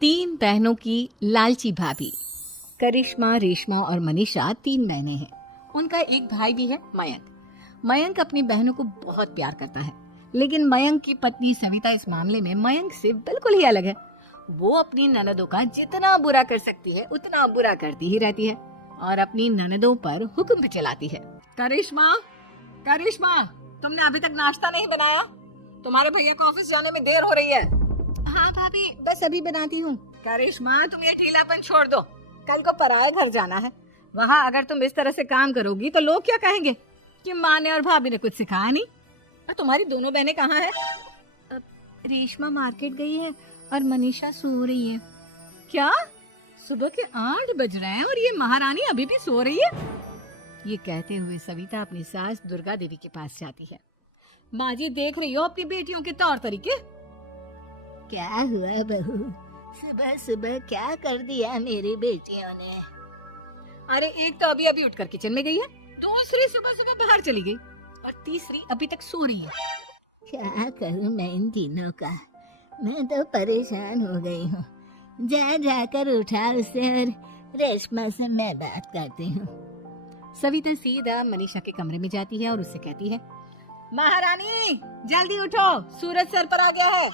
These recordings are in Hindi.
तीन बहनों की लालची भाभी। करिश्मा, रेशमा और मनीषा तीन बहनें हैं। उनका एक भाई भी है, मयंक। मयंक अपनी बहनों को बहुत प्यार करता है, लेकिन मयंक की पत्नी सविता इस मामले में मयंक से बिल्कुल ही अलग है। वो अपनी ननदों का जितना बुरा कर सकती है उतना बुरा करती ही रहती है और अपनी ननदों पर हुक्म भी चलाती है। करिश्मा, करिश्मा, तुमने अभी तक नाश्ता नहीं बनाया? तुम्हारे भैया को ऑफिस जाने में देर हो रही है। हाँ भाभी, बस अभी बनाती हूँ। करिश्मा, तुम ये ढीलापन छोड़ दो। कल को पराये घर जाना है। वहाँ अगर तुम इस तरह से काम करोगी तो लोग क्या कहेंगे कि माँ ने और भाभी ने कुछ सिखाया नहीं। और तुम्हारी दोनों बहनें कहाँ हैं? रेशमा मार्केट गई है और मनीषा सो रही है। क्या? सुबह के 8 बज रहे हैं और ये महारानी अभी भी सो रही है? ये कहते हुए सविता अपनी सास दुर्गा देवी के पास जाती है। माँ जी, देख रही हो अपनी बेटियों के तौर तरीके? क्या हुआ बहू, सुबह सुबह क्या कर दिया मेरी बेटियों ने? अरे एक तो अभी अभी उठकर किचन में गई है, दूसरी सुबह सुबह बाहर चली गई और तीसरी अभी तक सो रही है। क्या करूं मैं इन तीनों का? मैं तो परेशान हो गई हूँ। जा जाकर उठा उसे और रेशमा से मैं बात करती हूँ। सविता सीधा मनीषा के कमरे में जाती है और उससे कहती है, महारानी जल्दी उठो, सूरज सर पर आ गया है।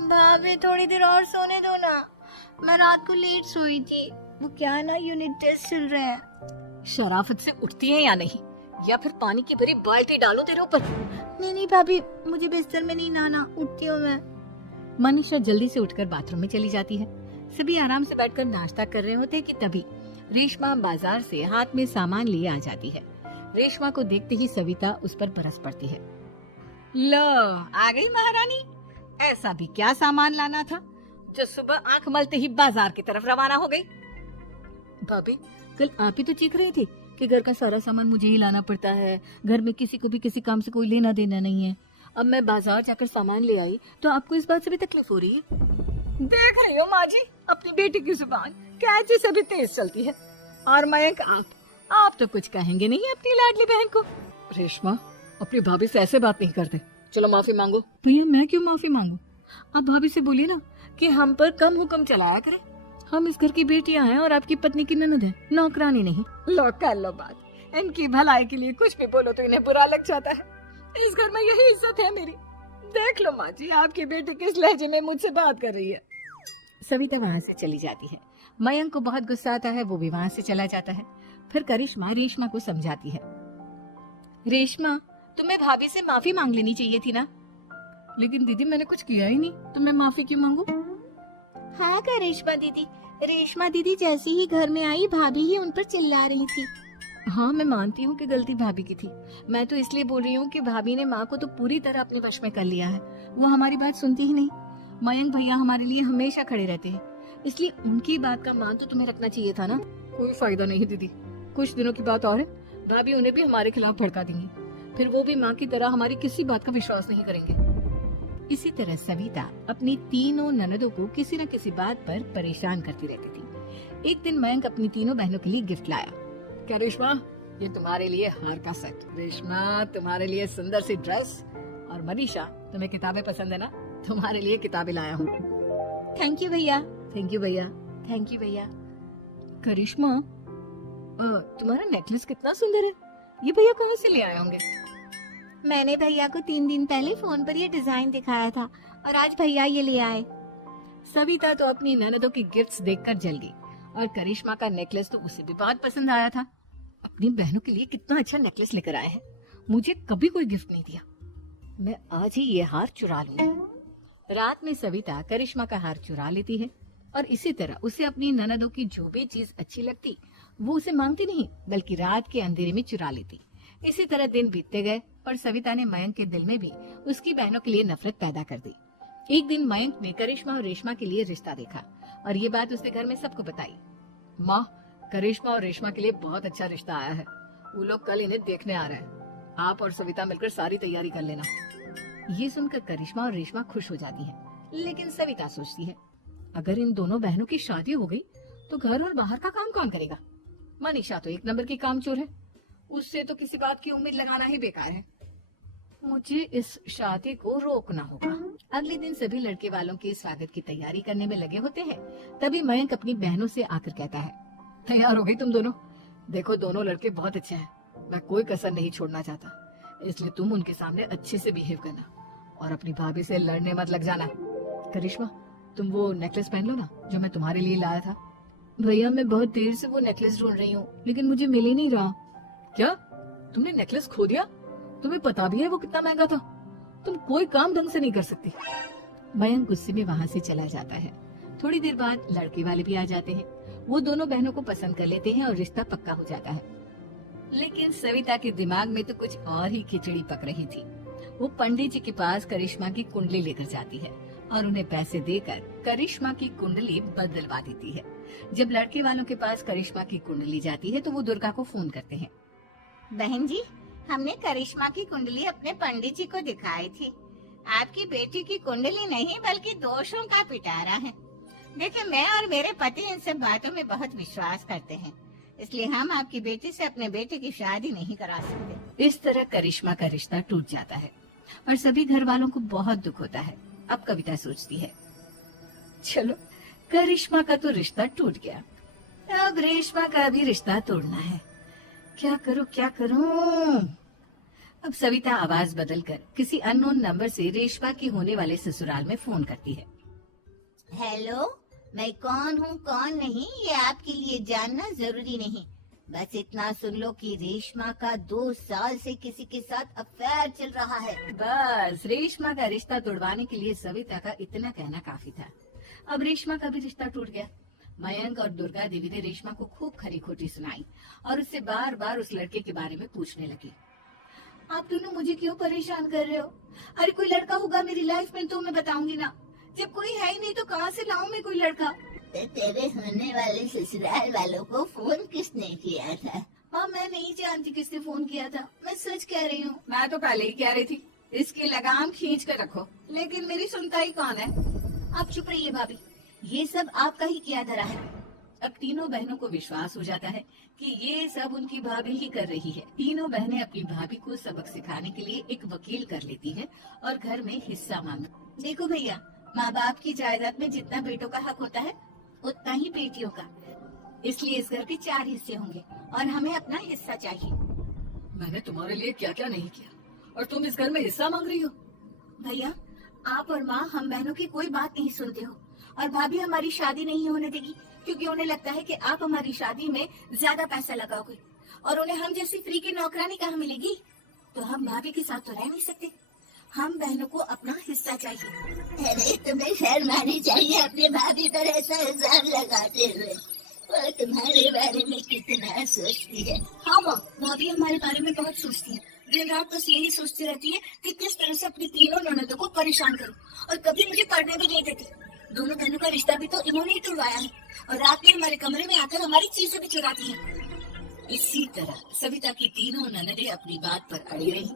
भाभी थोड़ी देर और सोने दो ना, मैं रात को लेट सोई थी। वो क्या ना यूनिट टेस्ट चल रहे हैं। शराफत से उठती है या नहीं, या फिर पानी की भरी बाल्टी डालो तेरे ऊपर। नहीं नहीं भाभी, मुझे बिस्तर में नहीं नहाना, उठती हूँ मैं। मनीषा जल्दी से उठकर बाथरूम में चली जाती है। सभी आराम से बैठकर नाश्ता कर रहे होते कि तभी रेशमा बाजार से हाथ में सामान लिए आ जाती है। रेशमा को देखते ही सविता उस पर बरस पड़ती है। लो, आ गई महारानी। ऐसा भी क्या सामान लाना था जो सुबह आंख मलते ही बाजार की तरफ रवाना हो गई? भाभी, कल आप ही तो चीख रही थी कि घर का सारा सामान मुझे ही लाना पड़ता है, घर में किसी को भी किसी काम से कोई लेना देना नहीं है। अब मैं बाजार जाकर सामान ले आई तो आपको इस बात से भी तकलीफ हो रही है? देख रही हो माँ जी, अपनी बेटी की जुबान कैसे सभी तेज चलती है। और मयंक, आप तो कुछ कहेंगे नहीं अपनी लाडली बहन को। रेशमा, अपनी भाभी से ऐसे बात नहीं करते। चलो माफी मांगो। भैया, मैं क्यों माफी मांगू? आप भाभी से बोलिए ना कि हम पर कम हुक्म चलाया करें। हम इस घर की बेटियां हैं और आपकी पत्नी की ननद है, नौकरानी नहीं। लो कर लो बात। इनकी भलाई के लिए कुछ भी बोलो तो इन्हें बुरा लग जाता है। इस घर में यही इज्जत है मेरी। देख लो माँ जी, आपकी बेटी किस लहजे में मुझसे बात कर रही है। सविता वहाँ से चली जाती है। मयंक को बहुत गुस्सा आता है, वो भी वहाँ से चला जाता है। फिर करिश्मा रेशमा को समझाती है। रेशमा, तुम्हें भाभी से माफी मांग लेनी चाहिए थी ना। लेकिन दीदी, मैंने कुछ किया ही नहीं, तो मैं माफी क्यों मांगू? हाँ करिश्मा दीदी, रेशमा दीदी जैसी ही घर में आई भाभी ही उन पर चिल्ला रही थी। हाँ, मैं मानती हूँ कि गलती भाभी की थी। मैं तो इसलिए बोल रही हूँ कि भाभी ने माँ को तो पूरी तरह अपने वश में कर लिया है। वो हमारी बात सुनती ही नहीं। मयंक भैया हमारे लिए हमेशा खड़े रहते हैं, इसलिए उनकी बात का मान तो तुम्हें रखना चाहिए था ना। कोई फायदा नहीं दीदी, कुछ दिनों की बात और है, भाभी उन्हें भी हमारे खिलाफ भड़का देंगी। फिर वो भी माँ की तरह हमारी किसी बात का विश्वास नहीं करेंगे। इसी तरह सविता अपनी तीनों ननदों को किसी न किसी बात पर परेशान करती रहती थी। एक दिन मयंक अपनी तीनों बहनों के लिए गिफ्ट लाया। क्या रेशमा, ये तुम्हारे लिए हार का सेट। रेशमा, तुम्हारे लिए सुंदर सी ड्रेस। और मनीषा, तुम्हें किताबें पसंद है ना, तुम्हारे लिए किताबें लाया हूँ। थैंक यू भैया। थैंक यू भैया। थैंक यू भैया। करिश्मा, तुम्हारा नेकलेस कितना सुंदर है, ये भैया कहाँ से ले आए होंगे? मैंने भैया को 3 दिन पहले फोन पर ये डिजाइन दिखाया था और आज भैया ये ले आए। सविता तो अपनी ननदों की गिफ्ट्स देखकर जल गई और करिश्मा का नेकलेस तो उसे भी बहुत पसंद आया था। अपनी बहनों के लिए कितना अच्छा नेकलेस लेकर आए हैं, मुझे कभी कोई गिफ्ट नहीं दिया। मैं आज ही ये हार चुरा लूंगी। रात में सविता करिश्मा का हार चुरा लेती है और इसी तरह उसे अपनी ननदों की जो भी चीज अच्छी लगती वो उसे मांगती नहीं, बल्कि रात के अंधेरे में चुरा लेती। इसी तरह दिन बीतते गए और सविता ने मयंक के दिल में भी उसकी बहनों के लिए नफरत पैदा कर दी। एक दिन मयंक ने करिश्मा और रेशमा के लिए रिश्ता देखा और ये बात उसने घर में सबको बताई। माँ, करिश्मा और रेशमा के लिए बहुत अच्छा रिश्ता आया है, वो लोग कल इन्हें देखने आ रहे हैं। आप और सविता मिलकर सारी तैयारी कर लेना। ये सुनकर करिश्मा और रेशमा खुश हो जाती हैं, लेकिन सविता सोचती है, अगर इन दोनों बहनों की शादी हो गई तो घर और बाहर का काम कौन करेगा? मनीषा तो एक नंबर की कामचोर है, उससे तो किसी बात की उम्मीद लगाना ही बेकार है। मुझे इस शादी को रोकना होगा। अगले दिन सभी लड़के वालों के स्वागत की तैयारी करने में लगे होते हैं। तभी मयंक अपनी बहनों से आकर कहता है, तैयार हो गई तुम दोनों? देखो दोनों लड़के बहुत अच्छे हैं, मैं कोई कसर नहीं छोड़ना चाहता, इसलिए तुम उनके सामने अच्छे से बिहेव करना और अपनी भाभी से लड़ने मत लग जाना। करिश्मा, तुम वो नेकलेस पहन लो ना जो मैं तुम्हारे लिए लाया था। भैया मैं बहुत देर से वो नेकलेस ढूंढ रही हूँ, लेकिन मुझे मिल ही नहीं रहा। क्या तुमने नेकलेस खो दिया? तुम्हें पता भी है वो कितना महंगा था? तुम कोई काम ढंग से नहीं कर सकती। मयंक गुस्से में वहाँ से चला जाता है। थोड़ी देर बाद लड़के वाले भी आ जाते हैं। वो दोनों बहनों को पसंद कर लेते हैं और रिश्ता पक्का हो जाता है। लेकिन सविता के दिमाग में तो कुछ और ही खिचड़ी पक रही थी। वो पंडित जी के पास करिश्मा की कुंडली लेकर जाती है और उन्हें पैसे देकर करिश्मा की कुंडली बदलवा देती है। जब लड़के वालों के पास करिश्मा की कुंडली जाती है तो वो दुर्गा को फोन करते हैं। बहन जी, हमने करिश्मा की कुंडली अपने पंडित जी को दिखाई थी। आपकी बेटी की कुंडली नहीं बल्कि दोषों का पिटारा है। देखिए, मैं और मेरे पति इन सब बातों में बहुत विश्वास करते हैं, इसलिए हम आपकी बेटी से अपने बेटे की शादी नहीं करा सकते। इस तरह करिश्मा का रिश्ता टूट जाता है और सभी घर वालों को बहुत दुख होता है। अब कविता सोचती है, चलो करिश्मा का तो रिश्ता टूट गया, अब रेशमा का भी रिश्ता तोड़ना है। क्या करूं? अब सविता आवाज बदलकर किसी अननोन नंबर से रेशमा की होने वाले ससुराल में फोन करती है। हेलो, मैं कौन हूँ कौन नहीं ये आपके लिए जानना जरूरी नहीं। बस इतना सुन लो कि रेशमा का 2 साल से किसी के साथ अफेयर चल रहा है। बस रेशमा का रिश्ता तोड़वाने के लिए सविता का इतना कहना काफी था। अब रेशमा का भी रिश्ता टूट गया। मयंक और दुर्गा देवी ने रेशमा को खूब खरी खोटी सुनाई और उससे बार बार उस लड़के के बारे में पूछने लगी। आप दोनों मुझे क्यों परेशान कर रहे हो? अरे कोई लड़का होगा मेरी लाइफ में तो मैं बताऊंगी ना, जब कोई है ही नहीं तो कहाँ से लाऊं मैं कोई लड़का? तेरे होने वाले ससुराल वालों को फोन किसने किया था? हाँ, मैं नहीं जानती किसने फोन किया था, मैं सच कह रही हूँ। मैं तो पहले ही कह रही थी इसकी लगाम खींच कर रखो, लेकिन मेरी सुनता ही कौन है। आप चुप रहिए भाभी, ये सब आपका ही किया धरा है। अब तीनों बहनों को विश्वास हो जाता है कि ये सब उनकी भाभी ही कर रही है। तीनों बहनें अपनी भाभी को सबक सिखाने के लिए एक वकील कर लेती है और घर में हिस्सा मांग। देखो भैया, माँ बाप की जायदाद में जितना बेटों का हक होता है उतना ही बेटियों का, इसलिए इस घर के 4 हिस्से होंगे और हमें अपना हिस्सा चाहिए। मैंने तुम्हारे लिए क्या क्या नहीं किया और तुम इस घर में हिस्सा मांग रही हो? भैया, आप और माँ हम बहनों की कोई बात नहीं सुनते हो और भाभी हमारी शादी नहीं होने देगी क्योंकि उन्हें लगता है कि आप हमारी शादी में ज्यादा पैसा लगाओगे और उन्हें हम जैसी फ्री की नौकरानी कहाँ मिलेगी। तो हम भाभी के साथ तो रह नहीं सकते, हम बहनों को अपना हिस्सा चाहिए। अरे तुम्हें शर्म आनी चाहिए अपने भाभी पर ऐसा इल्जाम लगाते हुए। वो तुम्हारे बारे में कितना सोचती है। हाँ माँ, भाभी हमारे बारे में बहुत सोचती है, दिन रात बस यही सोचती रहती है कि किस तरह से अपनी तीनों ननदों को परेशान करूं और कभी मुझे पढ़ने भी नहीं देती। दोनों बहनों का रिश्ता भी तो इन्होंने ही तोड़वाया है और रात में हमारे कमरे में आकर हमारी चीजें भी चुराती है। इसी तरह सविता की तीनों ननदें अपनी बात पर अड़ी रही।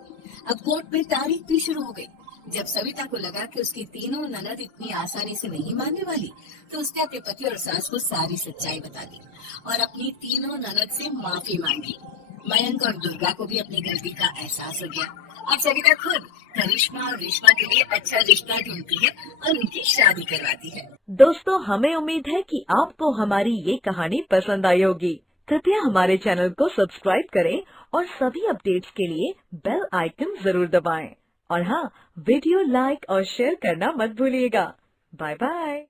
अब कोर्ट में तारीख भी शुरू हो गई। जब सविता को लगा कि उसकी तीनों ननद इतनी आसानी से नहीं मानने वाली, तो उसने अपने पति और सास को सारी सच्चाई बता दी और अपनी तीनों ननद से माफी मांगी। मयंक और दुर्गा को भी अपनी गलती का एहसास हो गया। अब सविता खुद करिश्मा और रेशमा के लिए अच्छा रिश्ता ढूंढती है और उनकी शादी करवाती है। दोस्तों, हमें उम्मीद है कि आपको हमारी ये कहानी पसंद आई होगी। कृपया हमारे चैनल को सब्सक्राइब करें और सभी अपडेट्स के लिए बेल आइकन जरूर दबाएं। और हाँ, वीडियो लाइक और शेयर करना मत भूलिएगा। Bye bye.